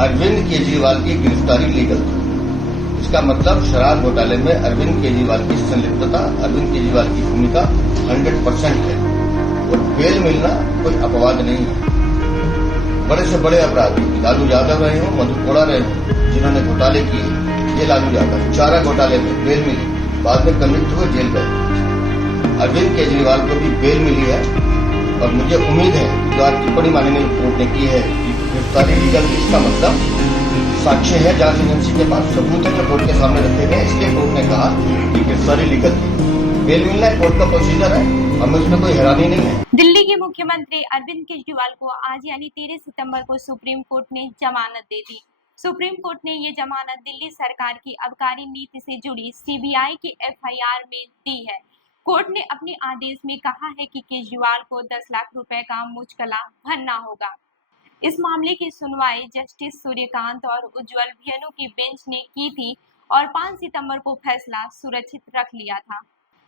अरविंद केजरीवाल की गिरफ्तारी लीगल थी। इसका मतलब शराब घोटाले में अरविंद केजरीवाल की संलिप्तता, अरविंद केजरीवाल की भूमिका 100% है और बेल मिलना कोई अपवाद नहीं है। बड़े से बड़े अपराधी लालू यादव रहे हों, मधु कोड़ा रहे हों, जिन्होंने घोटाले किए, ये लालू यादव चारा घोटाले में बेल मिली, बाद में कन्विक्ट हुए, जेल गए। अरविंद केजरीवाल को भी बेल मिली है और मुझे उम्मीद है जो आज टिप्पणी माननीय कोर्ट ने की है कि गिरफ्तारी लीगल थी, इसका मतलब साक्ष्य है, जांच एजेंसी के पास सबूत है जो कोर्ट के सामने रखे गए, इसलिए कोर्ट ने कहा कि गिरफ्तारी लीगल थी। बेल मिलना है, कोर्ट का प्रोसीजर है, हमें उसमें कोई हैरानी नहीं है। दिल्ली के मुख्यमंत्री अरविंद केजरीवाल को आज यानी 13 सितंबर को सुप्रीम कोर्ट ने जमानत दे दी। सुप्रीम कोर्ट ने ये जमानत दिल्ली सरकार की आबकारी नीति से जुड़ी सीबीआई की एफआईआर में दी है। कोर्ट ने अपने आदेश में कहा है कि केजरीवाल को 10 लाख रुपए का मुचलका भरना होगा। इस मामले की सुनवाई जस्टिस सूर्यकांत और उज्जवल भुयन की बेंच ने की थी और 5 सितंबर को फैसला सुरक्षित रख लिया था।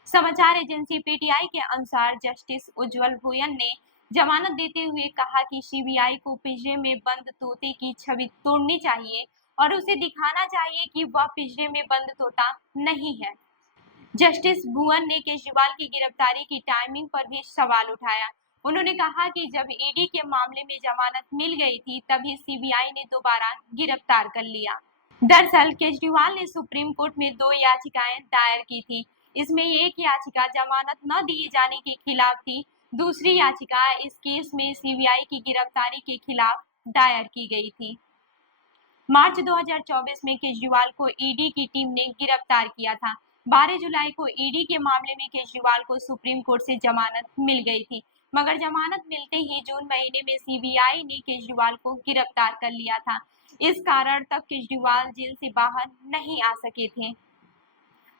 समाचार एजेंसी पीटीआई के अनुसार जस्टिस उज्जवल भुयन ने जमानत देते हुए कहा कि सीबीआई को पिंजरे में बंद तोते की छवि तोड़नी चाहिए और उसे दिखाना चाहिए कि वह पिंजरे में बंद तोता नहीं है। जस्टिस भुवन ने केजरीवाल की गिरफ्तारी की टाइमिंग पर भी सवाल उठाया। उन्होंने कहा कि जब ईडी के मामले में जमानत मिल गई थी तभी सीबीआई ने दोबारा गिरफ्तार कर लिया। दरअसल केजरीवाल ने सुप्रीम कोर्ट में 2 याचिकाएं दायर की थी। इसमें एक याचिका जमानत न दिए जाने के खिलाफ थी, दूसरी याचिका इस केस में सीबीआई की गिरफ्तारी के खिलाफ दायर की गई थी। मार्च 2024 में केजरीवाल को ईडी की टीम ने गिरफ्तार किया था। 12 जुलाई को ईडी के मामले में केजरीवाल को सुप्रीम कोर्ट से जमानत मिल गई थी, मगर जमानत मिलते ही जून महीने में सीबीआई ने केजरीवाल को गिरफ्तार कर लिया था। इस कारण तब केजरीवाल जेल से बाहर नहीं आ सके थे।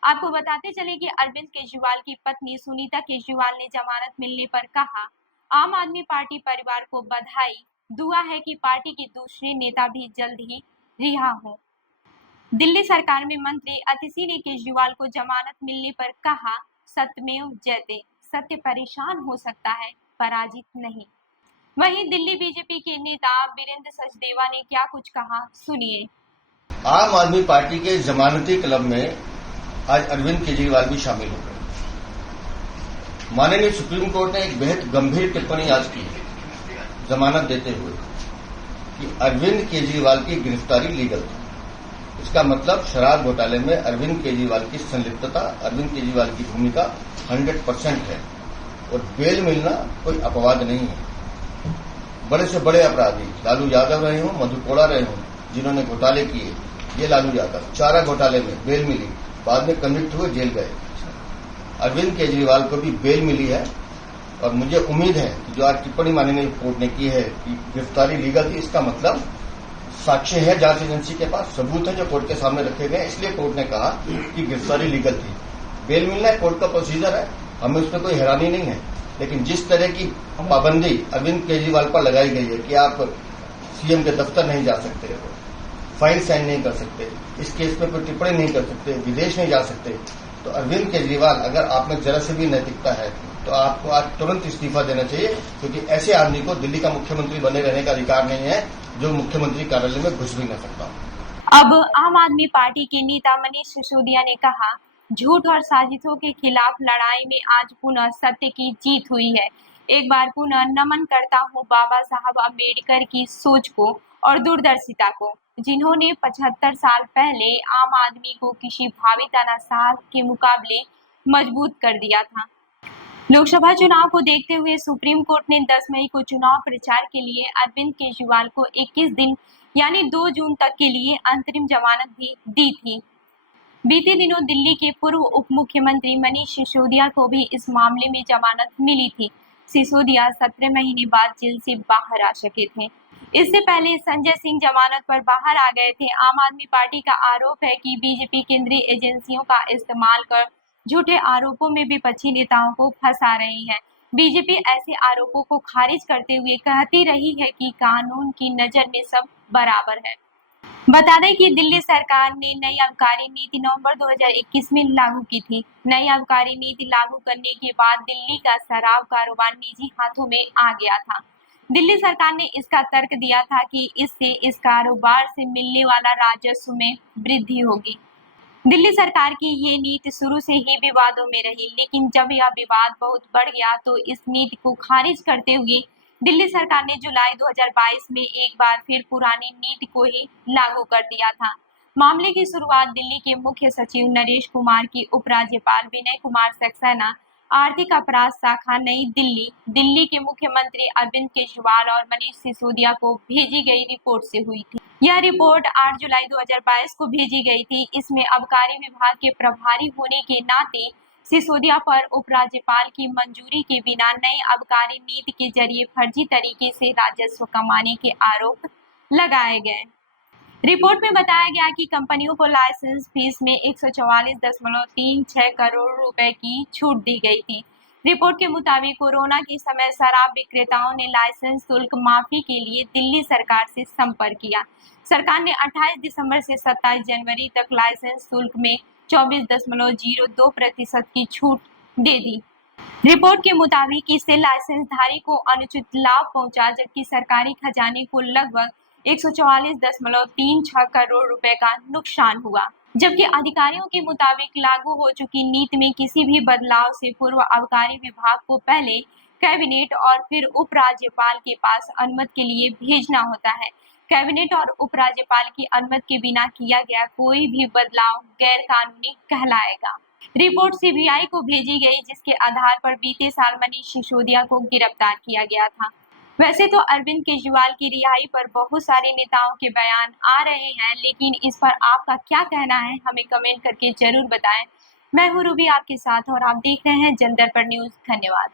आपको बताते चले कि अरविंद केजरीवाल की पत्नी सुनीता केजरीवाल ने जमानत मिलने पर कहा, आम आदमी पार्टी परिवार को बधाई, दुआ है कि पार्टी के दूसरे नेता भी जल्द ही रिहा हो। दिल्ली सरकार में मंत्री अतिशी ने केजरीवाल को जमानत मिलने पर कहा, सत्यमेव जयते, सत्य परेशान हो सकता है, पराजित नहीं। वहीं दिल्ली बीजेपी के नेता वीरेंद्र सचदेवा ने क्या कुछ कहा, सुनिए। आम आदमी पार्टी के जमानती क्लब में आज अरविंद केजरीवाल भी शामिल हो गए। माननीय सुप्रीम कोर्ट ने एक बेहद गंभीर टिप्पणी आज की है जमानत देते हुए कि अरविंद केजरीवाल की गिरफ्तारी लीगल थी। इसका मतलब शराब घोटाले में अरविंद केजरीवाल की संलिप्तता, अरविंद केजरीवाल की भूमिका 100% है और बेल मिलना कोई अपवाद नहीं है। बड़े से बड़े अपराधी लालू यादव रहे हों, मधु कोड़ा रहे हों, जिन्होंने घोटाले किए, ये लालू यादव चारा घोटाले में बेल मिली, बाद में कन्विक्ट हुए, जेल गए। अरविंद केजरीवाल को भी बेल मिली है और मुझे उम्मीद है कि जो आज टिप्पणी माननीय कोर्ट ने की है कि गिरफ्तारी लीगल थी, इसका मतलब साक्ष्य है, जांच एजेंसी के पास सबूत है जो कोर्ट के सामने रखे गए, इसलिए कोर्ट ने कहा कि गिरफ्तारी लीगल थी। बेल मिलना है, कोर्ट का प्रोसीजर है, हमें उसमें कोई हैरानी नहीं है। लेकिन जिस तरह की पाबंदी अरविंद केजरीवाल पर लगाई गई है कि आप सीएम के दफ्तर नहीं जा सकते, फाइल साइन नहीं कर सकते, इस केस में कोई टिप्पणी नहीं कर सकते, विदेश नहीं जा सकते, तो अरविंद केजरीवाल अगर आप में जरा से भी नैतिकता है तो आपको आज तुरंत इस्तीफा देना चाहिए, क्योंकि ऐसे आदमी को दिल्ली का मुख्यमंत्री बने रहने का अधिकार नहीं है जो मुख्यमंत्री कार्यालय में घुस भी न सकता। अब आम आदमी पार्टी के नेता मनीष सिसोदिया ने कहा, झूठ और साजिशों के खिलाफ लड़ाई में आज पुनः सत्य की जीत हुई है। एक बार पुनः नमन करता हूँ बाबा साहब अम्बेडकर की सोच को और दूरदर्शिता को, जिन्होंने 75 साल पहले आम आदमी को किसी भावी तानाशाह के मुकाबले मजबूत कर दिया था। लोकसभा चुनाव को देखते हुए सुप्रीम कोर्ट ने 10 मई को चुनाव प्रचार के लिए अरविंद केजरीवाल को 21 दिन यानी 2 जून तक के लिए अंतरिम जमानत भी दी थी। बीते दिनों दिल्ली के पूर्व उप मुख्यमंत्री मनीष सिसोदिया को भी इस मामले में जमानत मिली थी। सिसोदिया 17 महीने बाद जेल से बाहर आ सके थे। इससे पहले संजय सिंह जमानत पर बाहर आ गए थे। आम आदमी पार्टी का आरोप है कि बीजेपी केंद्रीय एजेंसियों का इस्तेमाल कर झूठे आरोपों में विपक्षी नेताओं को फंसा रही है। बीजेपी ऐसे आरोपों को खारिज करते हुए कहती रही है कि कानून की नजर में सब बराबर है। बता दें कि दिल्ली सरकार ने नई आबकारी नीति नवंबर 2021 में लागू की थी। नई आबकारी नीति लागू करने के बाद दिल्ली का शराब कारोबार निजी हाथों में आ गया था। दिल्ली सरकार ने इसका तर्क दिया था कि इससे इस कारोबार से मिलने वाला राजस्व में वृद्धि होगी। दिल्ली सरकार की ये नीति शुरू से ही विवादों में रही, लेकिन जब यह विवाद बहुत बढ़ गया तो इस नीति को खारिज करते हुए दिल्ली सरकार ने जुलाई 2022 में एक बार फिर पुरानी नीति को ही लागू कर दिया था। मामले की शुरुआत दिल्ली के मुख्य सचिव नरेश कुमार की उपराज्यपाल विनय कुमार सक्सेना, आर्थिक अपराध शाखा नई दिल्ली, दिल्ली के मुख्यमंत्री अरविंद केजरीवाल और मनीष सिसोदिया को भेजी गई रिपोर्ट से हुई थी। यह रिपोर्ट 8 जुलाई 2022 को भेजी गई थी। इसमें आबकारी विभाग के प्रभारी होने के नाते सिसोदिया पर उपराज्यपाल की मंजूरी के बिना नई आबकारी नीति के जरिए फर्जी तरीके से राजस्व कमाने के आरोप लगाए गए। रिपोर्ट में बताया गया कि कंपनियों को लाइसेंस फीस में 144.36 करोड़ रुपए की छूट दी गई थी। रिपोर्ट के मुताबिक कोरोना के समय शराब विक्रेताओं ने लाइसेंस शुल्क माफी के लिए दिल्ली सरकार से संपर्क किया। सरकार ने 28 दिसंबर से 27 जनवरी तक लाइसेंस शुल्क में 24.02% की छूट दे दी। रिपोर्ट के मुताबिक इससे लाइसेंस धारी को अनुचित लाभ पहुंचा, जबकि सरकारी खजाने को लगभग 144.36 करोड़ रुपए का नुकसान हुआ। जबकि अधिकारियों के मुताबिक लागू हो चुकी नीति में किसी भी बदलाव से पूर्व आबकारी विभाग को पहले कैबिनेट और फिर उपराज्यपाल के पास अनुमति के लिए भेजना होता है। कैबिनेट और उपराज्यपाल की अनुमति के बिना किया गया कोई भी बदलाव गैर कानूनी कहलाएगा। रिपोर्ट सीबीआई को भेजी गई, जिसके आधार पर बीते साल मनीष सिसोदिया को गिरफ्तार किया गया था। वैसे तो अरविंद केजरीवाल की रिहाई पर बहुत सारे नेताओं के बयान आ रहे हैं, लेकिन इस पर आपका क्या कहना है हमें कमेंट करके जरूर बताएं। मैं हूं रूबी आपके साथ और आप देख रहे हैं जन दर्पण न्यूज। धन्यवाद।